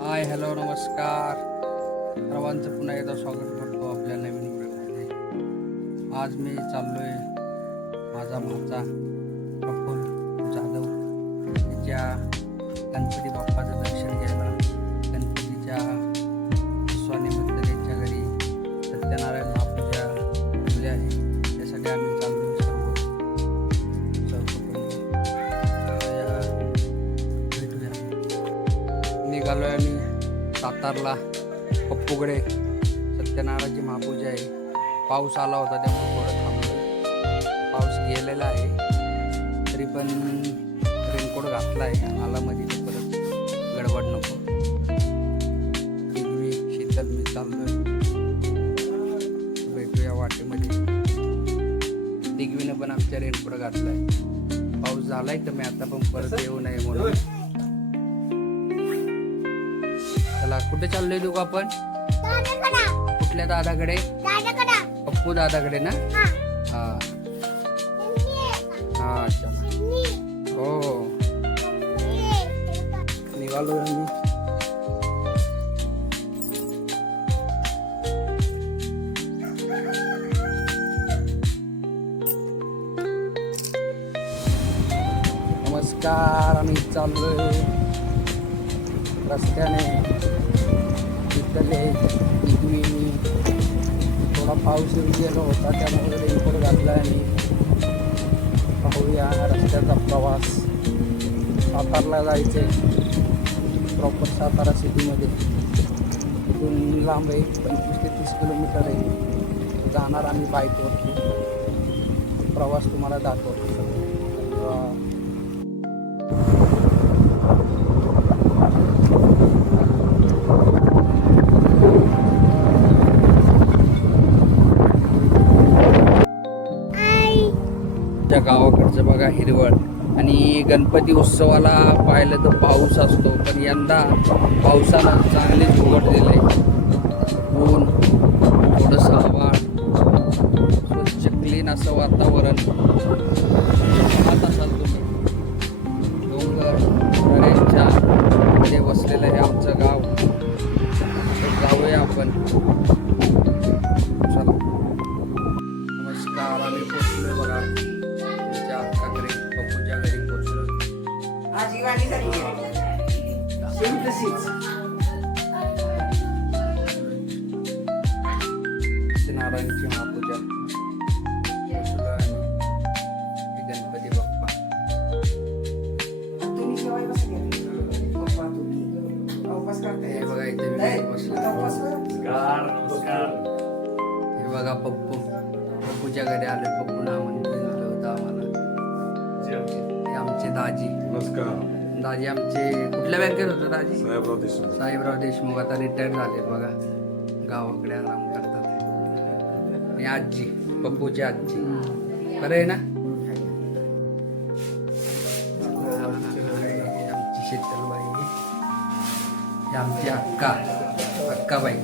Hi hello नमस्कार सर्वांचं पुन्हा एकदा स्वागत करतो आपल्या नवीन व्हिडिओमध्ये. आज मी चाललोय माझा भाचा प्रफुल्ल जाधव याच्या गणपती बाप्पाचं दर्शन घ्यायला. गणपतीच्या उत्सवानिमित्त त्यांच्या घरी सत्यनारायण महापूजा ठेवली आहे. त्यासाठी आम्ही चाललोय निघालोय आम्ही सातारला. पप्पूकडे सत्यनारायणची महापूजा आहे. पाऊस आला होता त्यामुळे थोडं थांबलो. पाऊस गेलेला आहे तरी पण रेनकोट घातला आहे. आला मध्ये परत गडबड नको. मी शीतल मी चाललोय. भेटूया वाटेमध्ये. दिग्वीनं पण आमच्या रेनकोट घातला आहे. पाऊस झालाय कमी आता पण परत येऊ नये म्हणून. चला कुठे चाललोय तू आपण? कुठल्या दादाकडे? पप्पू दादाकडे ना? हा हा चला. हो निघालो आम्ही. नमस्कार. आम्ही चाललोय रस्त्याने. तिथले मी थोडा पाऊस गेलो होता त्यामुळे रेनकोट घातला आणि पाहूया रस्त्याचा प्रवास. सातारला जायचे प्रॉपर सातारा सिटीमध्ये. इथून लांब आहे 25 ते 30 किलोमीटर आहे. जाणार आम्ही बाईकवरती. प्रवास तुम्हाला दाखवतो. त्या गावाकडचं बघा हिरवळ. आणि गणपती उत्सवाला पाहिलं तर पाऊस असतो पण यंदा पावसानं चांगलीच उघड दिले. ऊन थोडंसं आभाळ स्वच्छ क्लीन असं वातावरण. पाहत असाल तुम्ही डोंगर दऱ्यांच्या मध्ये बसलेलं आहे आमचं गाव. जाऊया आपण. चला. नमस्कार. आम्ही पोचलोय बघा तुमच्या घरी. पप्पूच्या घरी पोचलोय. सत्यनारायणची महापूजा पोचलोय आम्ही. हे गणपती बाप्पा. हे बघा इथे हे बघा पप्पू. पप्पूच्या घरी आले. पप्पू नाव दिलं होतं आम्हाला. हे आमचे दाजी. नमस्कार. दाजी आमचे कुठल्या बँकेत होतं दाजी? साहेबराव देशमुख. साहेबराव देशमुख आता रिटायर झाले बघा. गावाकडे आराम करतात. आणि आजी पप्पूची आजी बरं आहे ना? आमची शीतलबाई. ही आमची अक्काबाई.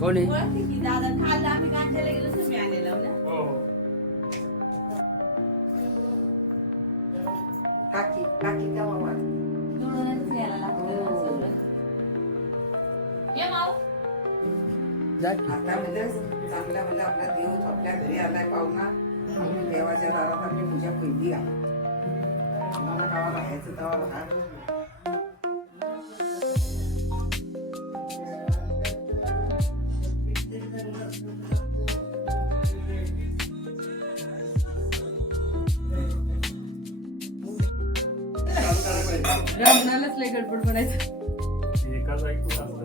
कोणी चांगला म्हणजे आपला देव आपल्या घरी आलाय पाहुणा. देवाच्या दारात आपली पूजा पहिली आहे. मला गावा राहायचं तेव्हा राहा. रामनालाच लय गडबड पडायचं. एकाच ऐकून असतं.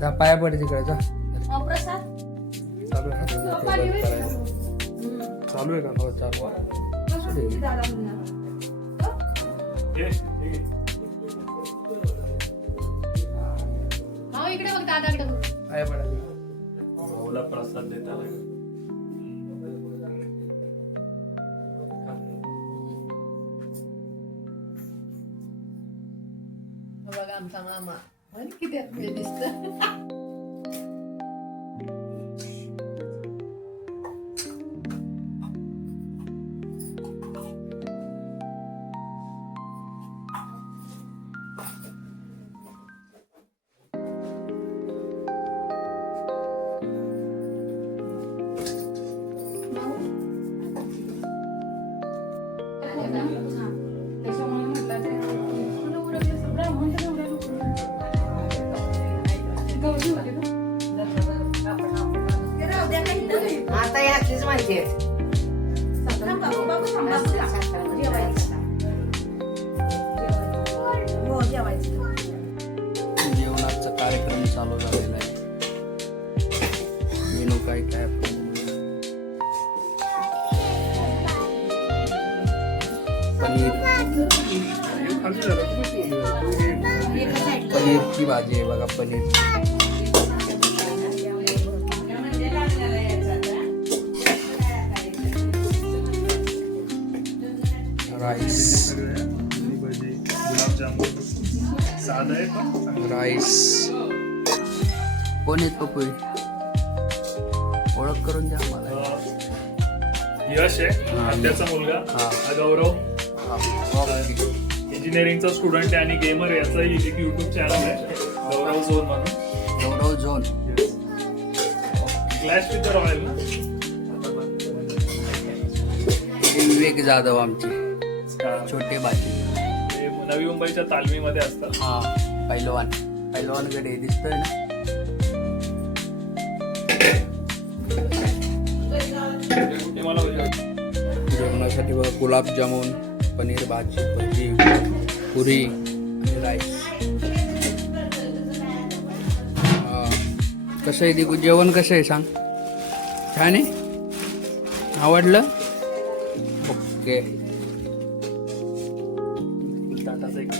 जा पाया पडे तिकडे जा. चालू आहे चालू आहे का? हो चालू. इकडे बघ दादाकडे बघ. पाया पडा. भाऊला प्रसाद देता आमचा मामा म्हण किती आत्मीय दिसत. आता यातलीच माहिती आहे. जेवणाचा कार्यक्रम चालू झालेला आहे. मेनू काय काय आपण पनीरची भाजी आहे बघा. पनीर राईस भजी, गुलाबजामुन साधं आहे पण चांगलं. राईस. कोण आहेत पप्पू? ओळख करून द्या मला. यश आहे आत्याचा मुलगा. हा. हा गौरव इंजिनिअरिंगचा स्टुडंट आहे आणि गेमर आहे. याचा एक युट्यूब चॅनल आहे गौरव झोन म्हणून. Gaurav zone. Clash with the royal ना. विवेक जाधव आमचे छोटे भाजी. ते नवी मुंबईच्या तालमीमध्ये असतात. हा पैलवानकडे दिसतोय ना. मला जेवणासाठी बघा गुलाबजामुन, पनीर भाजी, भजी, पुरी आणि राईस. कसं आहे दिगू जेवण? कसं आहे सांग. छान आहे? आवडलं? ओके. ताटाचा एक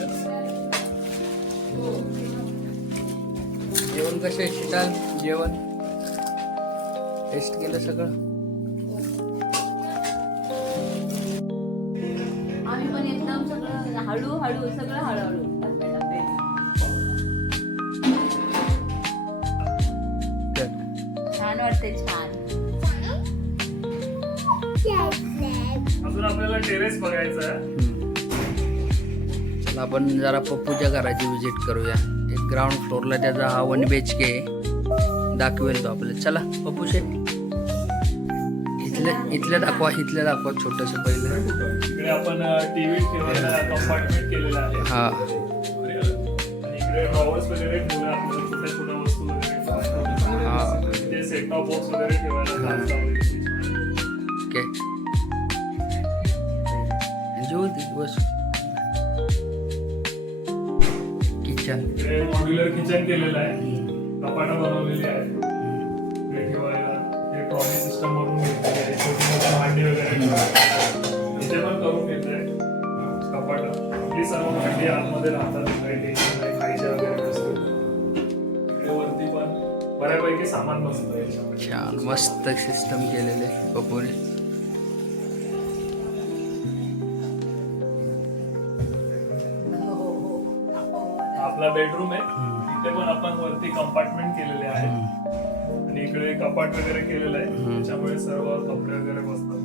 जेवण कसं आहे शीतल? जेवण टेस्ट केलं सगळं? आम्ही पण एकदम सगळं हळूहळू सगळं हळूहळू छान वाटते. छान. अजून आपल्याला टेरेस बघायचं आहे. चला आपण जरा पप्पूच्या घराची विजिट करूया. एक ग्राउंड फ्लोअरला त्याचा हा 1 BHK दाखवेल तो आपल्याला. चला पप्पू शेठ इथलं दाखवा. छोटंसं पहिलं. इकडे आपण टीव्ही ठेवायला कंपार्टमेंट केलेलं आहे. हा. आणि इकडे ड्रॉवर्स वगैरे ठेवले आपल्याला छोट्या छोट्या वस्तू वगैरे ठेवायला. हा. इथे सेट टॉप बॉक्स वगैरे ठेवायला तास लावलेली. ओके. एन्जॉय दिवस. किचन. इकडे मॉड्युलर किचन केलेलं आहे. कपाटं बनवलेली आहेत. इकडे ठेवायला ते ट्रॉली सिस्टम वरून घेतलेली आहे. छोटी मोठी भांडी वगैरे ठेवायला. इथे पण करून घेतलंय कपाटं. आपली सर्व भांडी आतमध्ये राहतात. काही टेन्शन नाही. खायच्या वगैरे वस्तू. इकडे वरती पण बऱ्यापैकी सामान बसतं याच्यामध्ये. छान मस्त सिस्टम केलेले पप्पूने. आपला बेडरूम आहे. इथे पण आपण वरती कंपार्टमेंट केलेले आहेत. आणि इकडे कपाट वगैरे केलेलं आहे. त्याच्यामुळे सर्व कपडे वगैरे बसतात.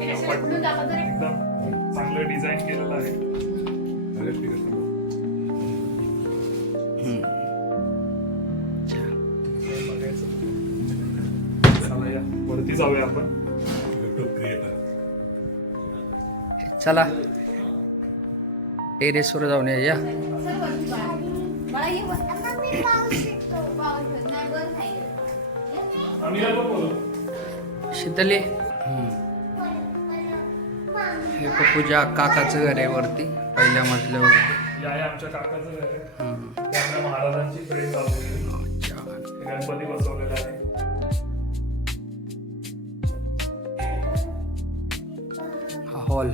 एकदम चांगलं डिझाईन केलेलं आहे. चला या वरती जाऊया आपण. चला टेरेसवर जाऊन या. आम्ही पण बोलू. शीतली. हे पप्पूच्या काकाचं घर आहे वरती पहिल्या मजल्यावरती. या आमच्या काकाचं घर आहे. ते आपल्या महाराजांची फ्रेम लावलेली. गणपती बसवलेला आहे. हा हॉल.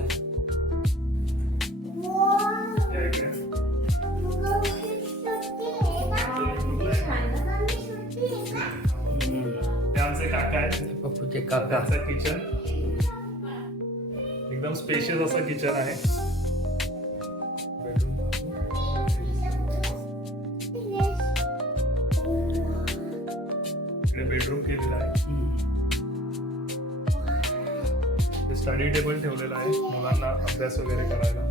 या इकडे. हे आमचे काका आहेत. पप्पूचे काका. त्यांचं किचन एकदम स्पेशियस असं किचन आहे. इकडे बेडरूम केलेला आहे. स्टडी टेबल ठेवलेला आहे मुलांना अभ्यास वगैरे करायला.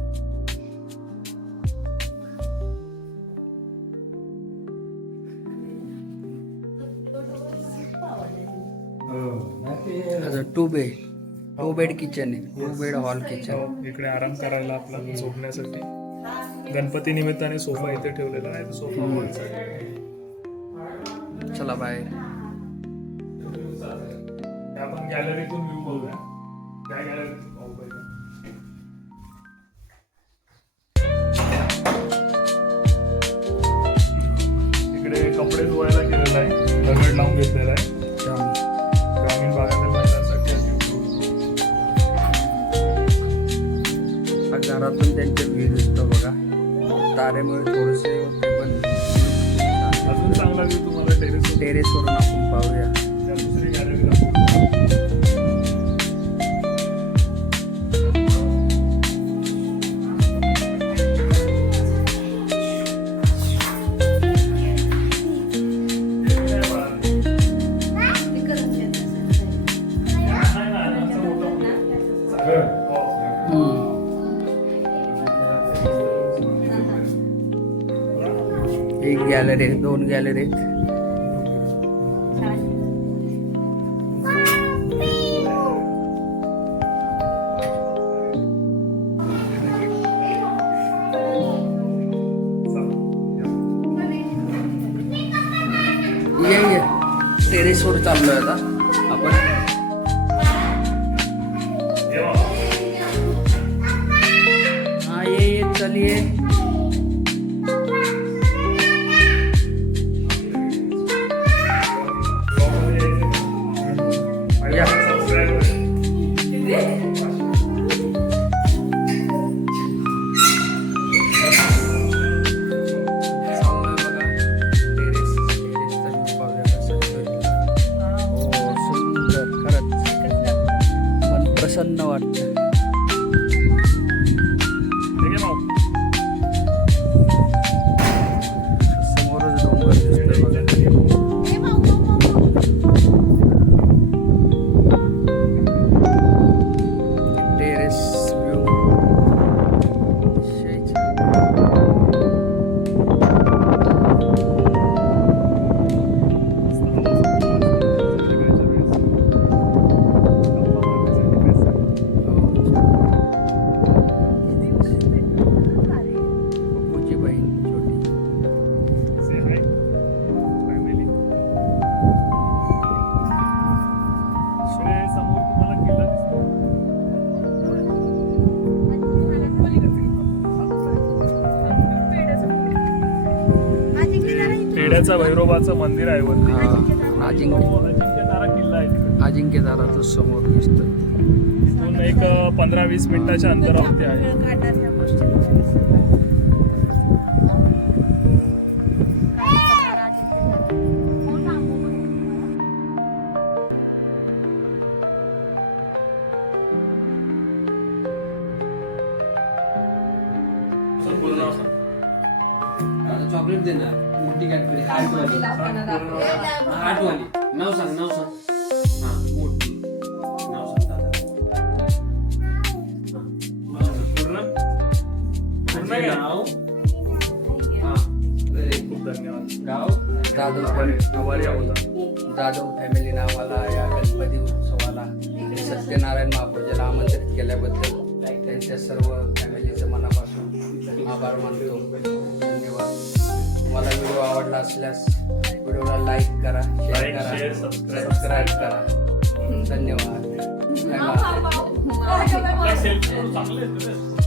टू बेड किचन आहे. 2 बेड हॉल किचन. इकडे आराम करायला आपल्याला झोपण्यासाठी गणपती निमित्ताने सोफा इथे ठेवलेला आहे. सोफा मुलीसाठी. चला बाहेर. आपण गॅलरीतून व्ह्यू बघूया. त्या गॅलरीतून पाहू पाहिजे. इकडे कपडे धुवायला केलेला आहे. दगड लावून घेतलेला आहे. ग्रामीण भागातील महिलांसाठी घरातून त्यांचे व्ह्यू दिसतो बघा. तारेमुळे थोडेसे होते पण अजून चांगला व्ह्यू तुम्हाला टेरेसवरून आपण पाहूया. त्या दुसरी गॅलरी दाखवू. एक गॅलरी आहे. 2 गॅलरी आहेत. ये टेरेसवर चाललोय आता आपण. हा ये चलिए. या. चाललोय बघा टेरेस. टेरेसचा व्ह्यू पाहूया कसा येतोय. हो सुंदर खरंच मन प्रसन्न वाटतं. समोरच डोंगर दिसतोय बघा. टेरेस व्ह्यू अतिशय छान. पप्पूची बहीण छोटी. समोर तुम्हाला किल्ला दिसतो. पेड्याचा भैरोबाचं मंदिर आहे वरती. अजिंक्यतारा किल्ला आहे तिकडे. अजिंक्यताराचं समोर दिसतोय. इथून एक 15-20 मिनिटाच्या अंतरावरती आहे. चॉकलेट दे ना. मोठी कॅडबरी हार्टवाली. हार्टवाली. नाव सांग. हा मोठी नाव सांग दादा. पूर्ण नाव. हा खूप धन्यवाद. गाव जाधव आभारी आहोत. जाधव फॅमिली नावाला या गणपती उत्सवाला सत्यनारायण महापूजेला आमंत्रित केल्याबद्दल त्यांच्या सर्व फॅमिलीचं मनापासून आभार मानतो. धन्यवाद. तुम्हाला व्हिडिओ आवडला असल्यास व्हिडिओला लाईक करा, शेअर करा, सबस्क्राईब करा. धन्यवाद. आपला सेल्फ चांगले आहेत.